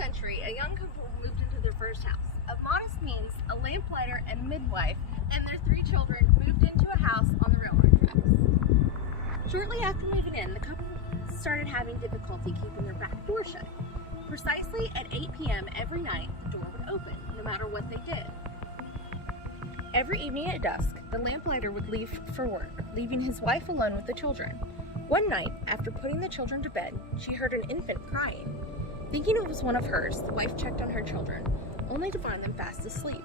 century, a young couple moved into their first house. Of modest means, a lamplighter and midwife and their 3 children moved into a house on the railroad tracks. Shortly after moving in, the couple started having difficulty keeping their back door shut. Precisely at 8 p.m. every night, the door would open, no matter what they did. Every evening at dusk, the lamplighter would leave for work, leaving his wife alone with the children. One night, after putting the children to bed, she heard an infant crying. Thinking it was one of hers, the wife checked on her children, only to find them fast asleep.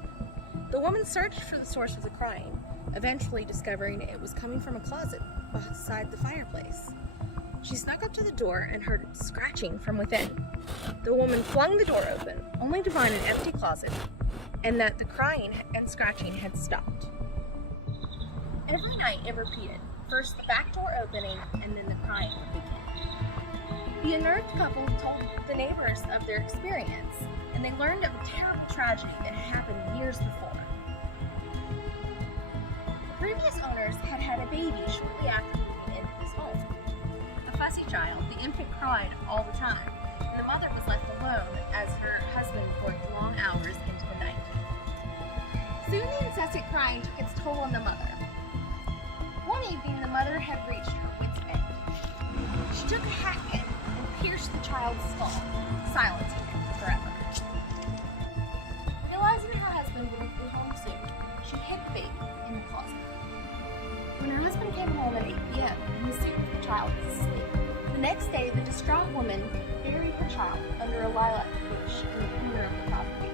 The woman searched for the source of the crying, eventually discovering it was coming from a closet beside the fireplace. She snuck up to the door and heard scratching from within. The woman flung the door open, only to find an empty closet, and that the crying and scratching had stopped. Every night it repeated, first the back door opening, and then the crying would begin. The unnerved couple told the neighbors of their experience, and they learned of a terrible tragedy that had happened years before. The previous owners had had a baby shortly after moving into this home. A fussy child, the infant cried all the time, and the mother was left alone as her husband worked long hours into the night. Soon the incessant crying took its toll on the mother. One evening, the mother had reached her wit's end. She took a hatchet and pierced the child's skull, silencing him forever. Realizing her husband wouldn't be home soon, she hid the baby in the closet. When her husband came home at 8 p.m., he assumed the child was asleep. The next day, the distraught woman buried her child under a lilac bush in the corner of the property.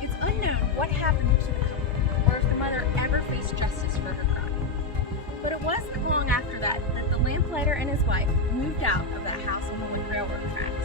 It's unknown what happened to the couple, or if the mother ever faced justice for her crime. But it wasn't long after that the lamplighter and his wife moved out of that house on the railroad track.